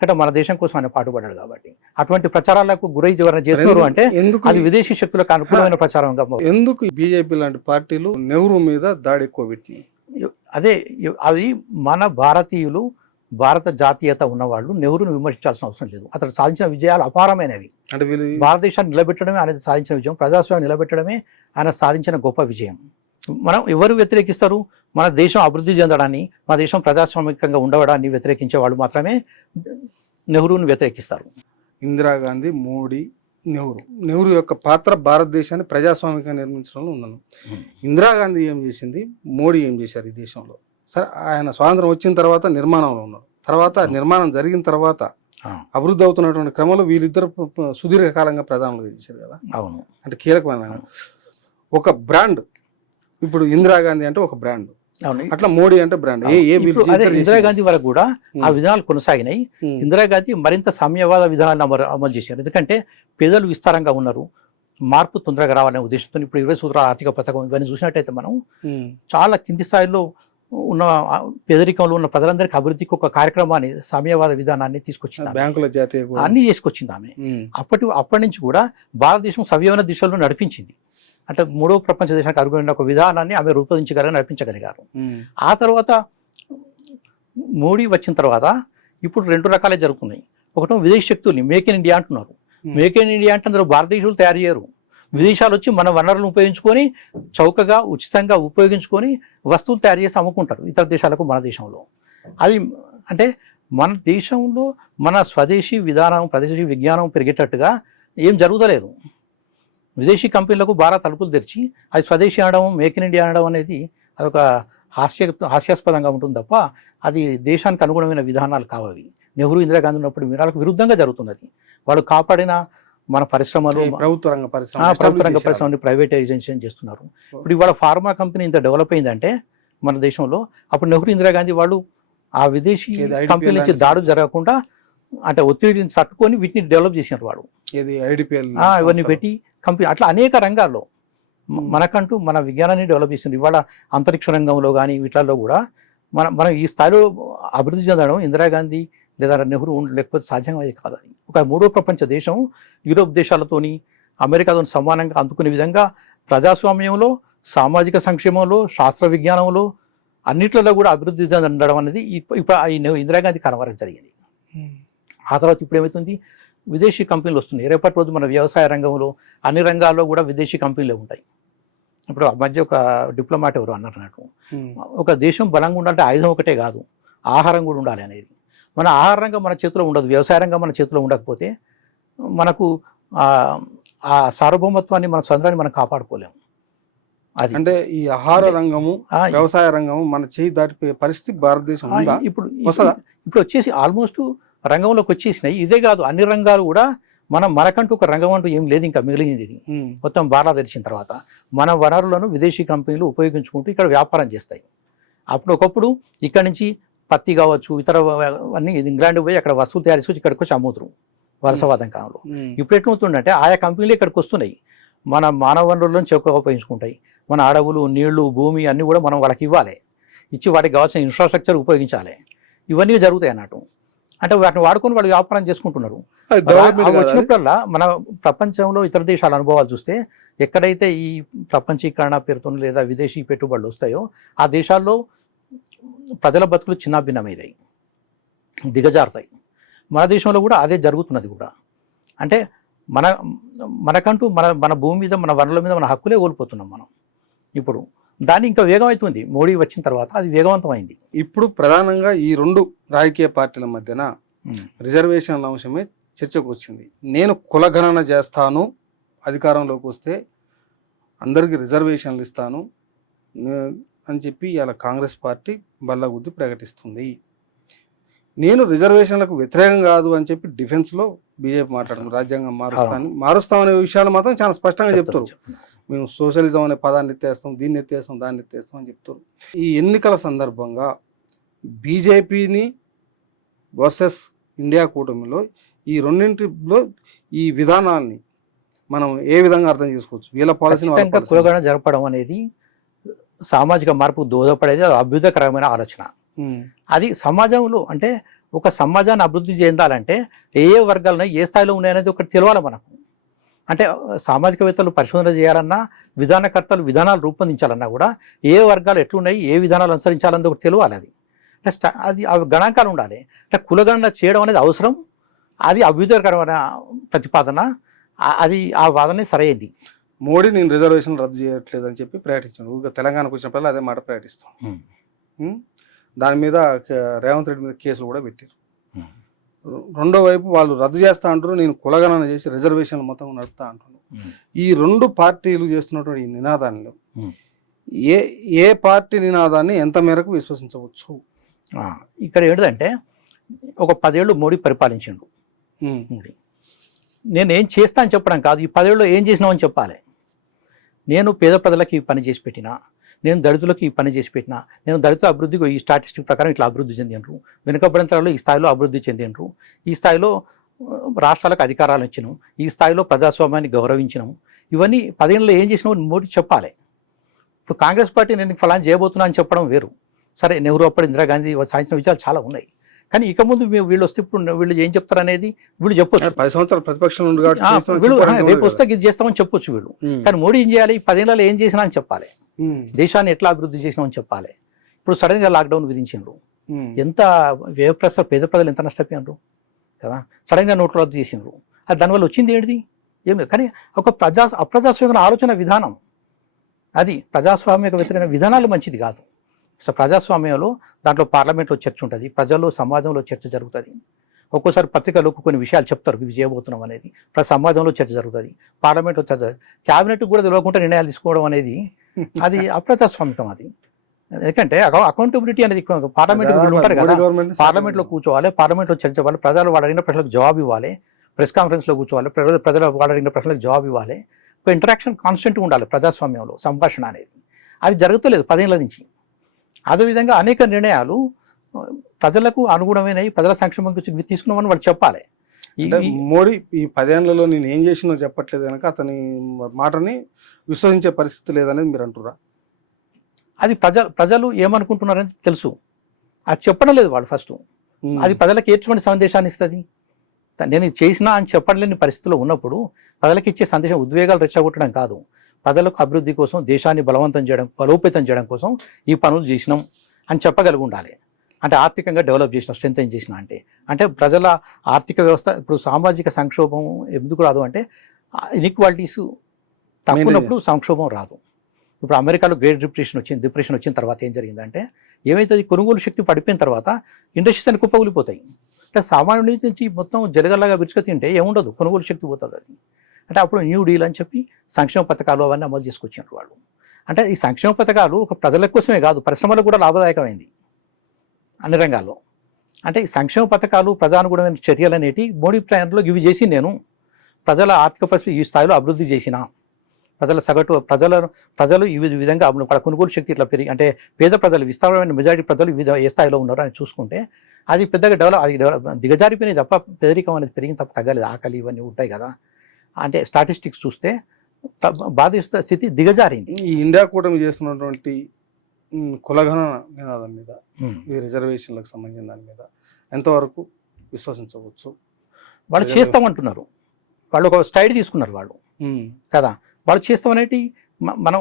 అంటే మన దేశం కోసం ఆయన పాటుపడ్డాడు కాబట్టి అటువంటి ప్రచారాలకు గురై ఎవరైనా చేస్తున్నారు అంటే అది విదేశీ శక్తులకు అనుకూలమైన ప్రచారంగా. ఎందుకు బీజేపీ లాంటి పార్టీలు నెహ్రూ మీద దాడి ఎక్కువ పెట్టినాయి? అదే అది మన భారతీయులు భారత జాతీయత ఉన్నవాళ్ళు నెహ్రూను విమర్శించాల్సిన అవసరం లేదు. అతడు సాధించిన విజయాలు అపారమైనవి. అంటే భారతదేశాన్ని నిలబెట్టడమే ఆయన సాధించిన విజయం, ప్రజాస్వామ్యం నిలబెట్టడమే ఆయన సాధించిన గొప్ప విజయం. మనం ఎవరు వ్యతిరేకిస్తారు? మన దేశం అభివృద్ధి చెందడాన్ని, మన దేశం ప్రజాస్వామికంగా ఉండవడాన్ని వ్యతిరేకించే వాళ్ళు మాత్రమే నెహ్రూను వ్యతిరేకిస్తారు. ఇందిరాగాంధీ, మోడీ, నెహ్రూ యొక్క పాత్ర భారతదేశాన్ని ప్రజాస్వామికంగా నిర్మించడంలో ఉన్నాను. ఇందిరాగాంధీ ఏం చేసింది, మోడీ ఏం చేశారు ఈ దేశంలో? సరే, ఆయన స్వాతంత్రం వచ్చిన తర్వాత నిర్మాణంలో ఉన్నారు. తర్వాత నిర్మాణం జరిగిన తర్వాత అభివృద్ధి అవుతున్నటువంటి క్రమంలో వీళ్ళిద్దరు సుదీర్ఘకాలంగా ప్రధానంగా చేశారు కదా. అవును, అంటే కీలకమైన ఒక బ్రాండ్. ఇప్పుడు ఇందిరాగాంధీ అంటే ఒక బ్రాండ్, అట్లా మోడీ అంటే బ్రాండ్. ఇందిరాగాంధీ వరకు కూడా ఆ విధానాలు కొనసాగినాయి. ఇందిరాగాంధీ మరింత సామ్యవాద విధానాలను అమలు చేశారు. ఎందుకంటే పేదలు విస్తారంగా ఉన్నారు, మార్పు తొందరగా రావాలనే ఉద్దేశంతో ఇప్పుడు 20 సూత్రాల ఆర్థిక పథకం ఇవన్నీ చూసినట్టయితే మనం చాలా కింది స్థాయిలో ఉన్న పేదరికంలో ఉన్న ప్రజలందరికీ అభివృద్ధికి ఒక కార్యక్రమాన్ని, సామ్యవాద విధానాన్ని తీసుకొచ్చింది. బ్యాంకుల జాతీయ అన్ని చేసుకొచ్చింది ఆమె. అప్పటి నుంచి కూడా భారతదేశం సవ్యమైన దిశలో నడిపించింది. అంటే మూడవ ప్రపంచ దేశానికి అనుగుణమైన ఒక విధానాన్ని ఆమె నడిపించగలిగారు. ఆ తర్వాత మోడీ వచ్చిన తర్వాత ఇప్పుడు 2 రకాలే జరుగుతున్నాయి. ఒకటో విదేశీ శక్తుల్ని మేక్ ఇన్ ఇండియా అంటున్నారు. మేక్ ఇన్ ఇండియా అంటే అందరూ భారతదేశాలు తయారు చేయరు. విదేశాలు వచ్చి మన వనరులను ఉపయోగించుకొని చౌకగా ఉచితంగా ఉపయోగించుకొని వస్తువులు తయారు చేసి అమ్ముకుంటారు ఇతర దేశాలకు మన దేశంలో. అది అంటే మన దేశంలో మన స్వదేశీ విధానం, ప్రదేశీ విజ్ఞానం పెరిగేటట్టుగా ఏం జరుగుతలేదు. విదేశీ కంపెనీలకు బాగా తలుపులు తెరిచి అది స్వదేశీ అనడం, మేక్ ఇన్ ఇండియా అనడం అనేది అదొక హాస్యాస్పదంగా ఉంటుంది తప్ప అది దేశానికి అనుగుణమైన విధానాలు కావవి. నెహ్రూ, ఇందిరాగాంధీ ఉన్నప్పుడు విధానాలకు విరుద్ధంగా జరుగుతున్నది. వాళ్ళు కాపాడిన మన పరిశ్రమలు, ప్రభుత్వ రంగ పరిశ్రమని ప్రైవేటైజేషన్ చేస్తున్నారు. ఇప్పుడు ఇవాళ ఫార్మా కంపెనీ ఇంత డెవలప్ అయిందంటే మన దేశంలో, అప్పుడు నెహ్రూ, ఇందిరాగాంధీ వాళ్ళు ఆ విదేశీ కంపెనీల నుంచి దాడులు జరగకుండా అంటే ఒత్తిడిని తట్టుకొని వీటిని డెవలప్ చేసినారు వాడు. ఇవన్నీ పెట్టి కంపెనీ అట్లా అనేక రంగాల్లో మనకంటూ మన విజ్ఞానాన్ని డెవలప్ చేసింది. ఇవాళ అంతరిక్ష రంగంలో కానీ వీటిల్లో కూడా మనం ఈ స్థాయిలో అభివృద్ధి చెందడం ఇందిరాగాంధీ లేదా నెహ్రూ లేకపోతే సాధ్యమయ్యేది కాదు. అది ఒక మూడో ప్రపంచ దేశం యూరోప్ దేశాలతోని అమెరికాతో సమానంగా అందుకునే విధంగా ప్రజాస్వామ్యంలో, సామాజిక సంక్షేమంలో, శాస్త్ర విజ్ఞానంలో అన్నిట్లలో కూడా అభివృద్ధి చెందడం అనేది ఇప్పుడు ఇందిరాగాంధీ కాలం వరకు జరిగింది. ఆ తర్వాత ఇప్పుడు ఏమవుతుంది, విదేశీ కంపెనీలు వస్తున్నాయి. రేపటి రోజు మన వ్యవసాయ రంగంలో అన్ని రంగాల్లో కూడా విదేశీ కంపెనీలే ఉంటాయి. ఇప్పుడు ఆ మధ్య ఒక డిప్లొమాట్ ఎవరు అన్నారు నాకు, ఒక దేశం బలంగా ఉండాలంటే ఆయుధం ఒకటే కాదు, ఆహారం కూడా ఉండాలి అనేది. మన ఆహార రంగం మన చేతిలో ఉండదు, వ్యవసాయ రంగం మన చేతిలో ఉండకపోతే మనకు ఆ సార్వభౌమత్వాన్ని, మన స్వతంత్రాన్ని మనం కాపాడుకోలేము. అది అంటే ఈ ఆహార రంగము, వ్యవసాయ రంగము మన చేయి దాటిపోయే పరిస్థితి భారతదేశం ఇప్పుడు వచ్చేసి ఆల్మోస్ట్ రంగంలోకి వచ్చేసినాయి. ఇదే కాదు, అన్ని రంగాలు కూడా మనకంటూ ఒక రంగం అంటూ ఏం లేదు ఇంకా మిగిలింది. ఇది మొత్తం బాగా తెలిసిన తర్వాత మన వనరులను విదేశీ కంపెనీలు ఉపయోగించుకుంటూ ఇక్కడ వ్యాపారం చేస్తాయి. అప్పుడు ఒకప్పుడు ఇక్కడ నుంచి పత్తి కావచ్చు, ఇతర అన్ని ఇంగ్లాండ్ పోయి అక్కడ వస్తువులు తయారు చేసుకొచ్చి ఇక్కడికి వచ్చి అమ్ముతారు వలసవాదం కాలంలో. ఇప్పుడు ఎట్లవుతుందంటే ఆయా కంపెనీలు ఇక్కడికి వస్తున్నాయి, మన మానవ వనరులను చౌకగా ఉపయోగించుకుంటాయి. మన అడవులు, నీళ్లు, భూమి అన్నీ కూడా మనం వాళ్ళకి ఇవ్వాలి, ఇచ్చి వాటికి కావాల్సిన ఇన్ఫ్రాస్ట్రక్చర్ ఉపయోగించాలి. ఇవన్నీ జరుగుతాయి అన్నట్టు. అంటే వాటిని వాడుకొని వాళ్ళు వ్యాపారం చేసుకుంటున్నారు. వచ్చినప్పుడల్లా మన ప్రపంచంలో ఇతర దేశాల అనుభవాలు చూస్తే ఎక్కడైతే ఈ ప్రపంచీకరణ పేరుతో లేదా విదేశీ పెట్టుబడులు వస్తాయో ఆ దేశాల్లో ప్రజల బతుకులు చిన్నాభిన్నమయ్యాయి, దిగజారుతాయి. మన దేశంలో కూడా అదే జరుగుతున్నది కూడా. అంటే మనకంటూ మన భూమి మీద, మన వనరుల మీద మన హక్కులే కోల్పోతున్నాం మనం. ఇప్పుడు దాన్ని ఇంకా వేగం అవుతుంది, మోడీ వచ్చిన తర్వాత అది వేగవంతమైంది. ఇప్పుడు ప్రధానంగా ఈ 2 రాజకీయ పార్టీల మధ్యన రిజర్వేషన్ల అంశమే చర్చకు వచ్చింది. నేను కులగణన చేస్తాను, అధికారంలోకి వస్తే అందరికీ రిజర్వేషన్లు ఇస్తాను అని చెప్పి ఇలా కాంగ్రెస్ పార్టీ బల్లగుద్ది ప్రకటిస్తుంది. నేను రిజర్వేషన్లకు వ్యతిరేకం కాదు అని చెప్పి డిఫెన్స్లో బీజేపీ మాట్లాడుతుంది. రాజ్యాంగం మారుస్తాం అనే విషయాలు మాత్రం చాలా స్పష్టంగా చెప్తారు. మేము సోషలిజం అనే పదాన్ని ఎత్తేస్తాం, దీన్ని ఎత్తేస్తాం, దాన్ని ఎత్తేస్తాం అని చెప్తారు. ఈ ఎన్నికల సందర్భంగా బీజేపీని వర్సెస్ ఇండియా కూటమిలో ఈ రెండింటిలో ఈ విధానాన్ని మనం ఏ విధంగా అర్థం చేసుకోవచ్చు? వీళ్ళ పాలసీని కులగణన జరపడం అనేది సామాజిక మార్పుకు దోహదపడేది, అది అభ్యుదయకరమైన ఆలోచన. అది సమాజంలో అంటే ఒక సమాజాన్ని అభివృద్ధి చెందాలంటే ఏ ఏ వర్గాలను ఏ స్థాయిలో ఉన్నాయనేది ఒకటి తెలవాలి మనకు. అంటే సామాజికవేత్తలు పరిశోధన చేయాలన్నా, విధానకర్తలు విధానాలు రూపొందించాలన్నా కూడా ఏ వర్గాలు ఎట్లున్నాయి, ఏ విధానాలు అనుసరించాలన్నది ఒకటి తెలియాలి. అది అది గణాంకాలు ఉండాలి. అంటే కులగణన చేయడం అనేది అవసరం, అది అభ్యుదయకరమైన ప్రతిపాదన, అది ఆ వాదనే సరైనది. మోడీ నేను రిజర్వేషన్ రద్దు చేయట్లేదు అని చెప్పి ప్రకటించాను. ఊరికే తెలంగాణకు వచ్చినప్పుడు అదే మాట ప్రకటిస్తాం. దాని మీద రేవంత్ రెడ్డి మీద కేసులు కూడా పెట్టారు. రెండో వైపు వాళ్ళు రద్దు చేస్తా అంటారు, నేను కులగణన చేసి రిజర్వేషన్లు మొత్తం నడుపుతా అంటున్నారు. ఈ రెండు పార్టీలు చేస్తున్నటువంటి ఈ నినాదాల్లో ఏ పార్టీ నినాదాన్ని ఎంత మేరకు విశ్వసించవచ్చు? ఇక్కడ ఏంటంటే ఒక 10 ఏళ్ళు మోడీ పరిపాలించిండు. నేను ఏం చేస్తా అని చెప్పడం కాదు, ఈ 10 ఏళ్ళు ఏం చేసినామని చెప్పాలి. నేను పేద ప్రజలకు ఈ పని చేసి పెట్టినా, నేను దళితులకు ఈ పని చేసి పెట్టినా, నేను దళిత అభివృద్ధికి ఈ స్టాటిస్టిక్ ప్రకారం ఇట్లా అభివృద్ధి చెందినరు, వెనుకబడిన తరాలు ఈ స్థాయిలో అభివృద్ధి చెందినరు, ఈ స్థాయిలో రాష్ట్రాలకు అధికారాలు ఇచ్చినాం, ఈ స్థాయిలో ప్రజాస్వామ్యాన్ని గౌరవించినాం, ఇవన్నీ 10 ఏళ్ళలో ఏం చేసినావు మోడీ చెప్పాలి. ఇప్పుడు కాంగ్రెస్ పార్టీ నేను ఫలానా చేయబోతున్నా అని చెప్పడం వేరు. సరే, నెహ్రూ అప్పుడు ఇందిరాగాంధీ సాధించిన విషయాలు చాలా ఉన్నాయి, కానీ ఇక ముందు వీళ్ళు వస్తే ఇప్పుడు వీళ్ళు ఏం చెప్తారు అనేది వీళ్ళు చెప్పొచ్చు. 10 సంవత్సరాలు ప్రతిపక్షం వీళ్ళు రేపు వస్తే ఇది చేస్తామని చెప్పొచ్చు వీళ్ళు. కానీ మోడీ ఏం చేయాలి? 10 ఏళ్ళలో ఏం చేసినా అని చెప్పాలి, దేశాన్ని ఎట్లా అభివృద్ధి చేసినామని చెప్పాలి. ఇప్పుడు సడన్గా లాక్డౌన్ విధించారు, ఎంత వ్యయప్రస పేద ప్రజలు ఎంత నష్టపోయినారు కదా. సడన్గా నోట్లు రద్దు చేసినారు, అది దానివల్ల వచ్చింది ఏంటిది? ఏం లేదు. కానీ ఒక అప్రజాస్వామిక ఆలోచన విధానం, అది ప్రజాస్వామ్యక వ్యతిరేక విధానాలు మంచిది కాదు. సో ప్రజాస్వామ్యంలో దాంట్లో పార్లమెంట్లో చర్చ ఉంటుంది, ప్రజల్లో సమాజంలో చర్చ జరుగుతుంది. ఒక్కోసారి పత్రికలు కొన్ని విషయాలు చెప్తారు, ఇవి చేయబోతున్నాం అనేది, సమాజంలో చర్చ జరుగుతుంది, పార్లమెంట్లో చర్చ, క్యాబినెట్ కూడా తెలియకుండా నిర్ణయాలు తీసుకోవడం అనేది అది అప్రజాస్వామికం. అది ఎందుకంటే అకౌంటబిలిటీ అనేది పార్లమెంట్ ఉంటారు కదా, పార్లమెంట్లో కూర్చోవాలి, పార్లమెంట్లో చర్చ ఇవ్వాలి, ప్రజలు వాళ్ళు అడిగిన ప్రశ్నలకు జవాబు ఇవ్వాలి, ప్రెస్ కాన్ఫరెన్స్లో కూర్చోవాలి, ప్రజలు వాళ్ళు అడిగిన ప్రశ్నలకు జవాబు ఇవ్వాలి. ఒక ఇంటరాక్షన్ కాన్స్టెంట్గా ఉండాలి ప్రజాస్వామ్యంలో, సంభాషణ అనేది. అది జరుగుతలేదు 10 ఏళ్ళ నుంచి. అదేవిధంగా అనేక నిర్ణయాలు ప్రజలకు అనుగుణమైనవి, ప్రజల సంక్షేమం గురించి తీసుకున్నామని వాళ్ళు చెప్పాలి. మోడీ ఈ 10 ఏళ్లలో నేను ఏం చేసినో చెప్పట్లేదు కనుక అతని మాటని విశ్వసించే పరిస్థితి లేదనేది మీరు అంటురా? అది ప్రజలు ఏమనుకుంటున్నారని తెలుసు, అది చెప్పడం లేదు వాళ్ళు ఫస్ట్. అది ప్రజలకు ఎటువంటి సందేశాన్ని ఇస్తుంది? నేను చేసినా అని చెప్పలేని పరిస్థితుల్లో ఉన్నప్పుడు ప్రజలకు ఇచ్చే సందేశం ఉద్వేగాలు రెచ్చగొట్టడం కాదు, ప్రజలకు అభివృద్ధి కోసం, దేశాన్ని బలోపేతం చేయడం కోసం ఈ పనులు చేసినాం అని చెప్పగలిగి ఉండాలి. అంటే ఆర్థికంగా డెవలప్ చేసిన, స్ట్రెంథెన్ చేసిన అంటే ప్రజల ఆర్థిక వ్యవస్థ ఇప్పుడు సామాజిక సంక్షోభం ఎందుకు రాదు అంటే ఇన్ఈక్వాలిటీస్ తక్కువ ఉన్నప్పుడు సంక్షోభం రాదు. ఇప్పుడు అమెరికాలో గ్రేట్ డిప్రెషన్ వచ్చిన తర్వాత ఏం జరిగిందంటే ఏమైతుంది, కొనుగోలు శక్తి పడిపోయిన తర్వాత ఇండస్ట్రీస్ అని కుప్పకూలిపోతాయి. అంటే సామాన్యుడి నుంచి మొత్తం జరగలాగా విరుచుక తింటే ఏముండదు, కొనుగోలు శక్తి పోతుంది. అది అంటే అప్పుడు న్యూ డీల్ అని చెప్పి సంక్షేమ పథకాలు అవన్నీ అమలు చేసుకొచ్చినారు వాళ్ళు. అంటే ఈ సంక్షేమ పథకాలు ఒక ప్రజల కోసమే కాదు, పరిశ్రమలకు కూడా లాభదాయకమైంది అన్ని రంగాల్లో. అంటే ఈ సంక్షేమ పథకాలు, ప్రజానుగుణమైన చర్యలు అనేవి మోడీ ప్లాన్లో ఇవి చేసి నేను ప్రజల ఆర్థిక పరిస్థితి ఈ స్థాయిలో అభివృద్ధి చేసిన, ప్రజలు ఈ విధంగా వాళ్ళ కొనుగోలు శక్తి ఇట్లా పెరిగి, అంటే పేద ప్రజలు, విస్తారమైన మెజారిటీ ప్రజలు ఏ స్థాయిలో ఉన్నారు అని చూసుకుంటే అది పెద్దగా దిగజారిపోయినది తప్ప, పేదరికం అనేది పెరిగిన తప్ప తగ్గలేదు. ఆకలి ఇవన్నీ ఉంటాయి కదా. అంటే స్టాటిస్టిక్స్ చూస్తే బాధిత స్థితి దిగజారింది. ఈ ఇండియా కూటమి చేస్తున్నటువంటి కులగణన నినాదం మీద, ఈ రిజర్వేషన్లకు సంబంధించిన దాని మీద ఎంతవరకు విశ్వసించవచ్చు? వాళ్ళు చేస్తామంటున్నారు, వాళ్ళు ఒక స్టైడ్ తీసుకున్నారు వాళ్ళు కదా. వాళ్ళు చేస్తామనేటి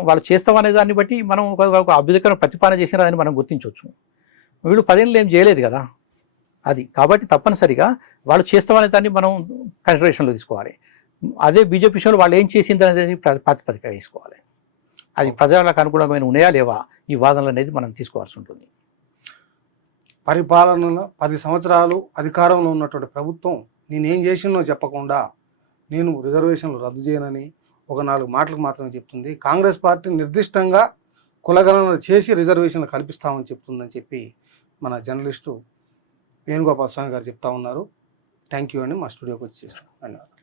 వాళ్ళు చేస్తామనే దాన్ని బట్టి మనం ఒక అభ్యుదకరణ ప్రతిపాదన చేసినారని మనం గుర్తించవచ్చు. వీళ్ళు 10 ఏళ్ళు ఏం చేయలేదు కదా అది. కాబట్టి తప్పనిసరిగా వాళ్ళు చేస్తామనే దాన్ని మనం కన్సిడరేషన్లో తీసుకోవాలి. అదే బీజేపీ విషయంలో వాళ్ళు ఏం చేసింది అనేది ప్రాతిపదిక వేసుకోవాలి. అది ప్రజలకు అనుగుణమైన ఉన్నాయా లేవా ఈ వాదనలు అనేది మనం తీసుకోవాల్సి ఉంటుంది. పరిపాలనలో 10 సంవత్సరాలు అధికారంలో ఉన్నటువంటి ప్రభుత్వం నేనేం చేసినో చెప్పకుండా నేను రిజర్వేషన్లు రద్దు చేయనని ఒక 4 మాటలకు మాత్రమే చెప్తుంది. కాంగ్రెస్ పార్టీ నిర్దిష్టంగా కులగణన చేసి రిజర్వేషన్లు కల్పిస్తామని చెప్తుందని చెప్పి మన జర్నలిస్టు వేణుగోపాల్ స్వామి గారు చెప్తా ఉన్నారు. థ్యాంక్ యూ అండి, మా స్టూడియోకి వచ్చి ధన్యవాదాలు.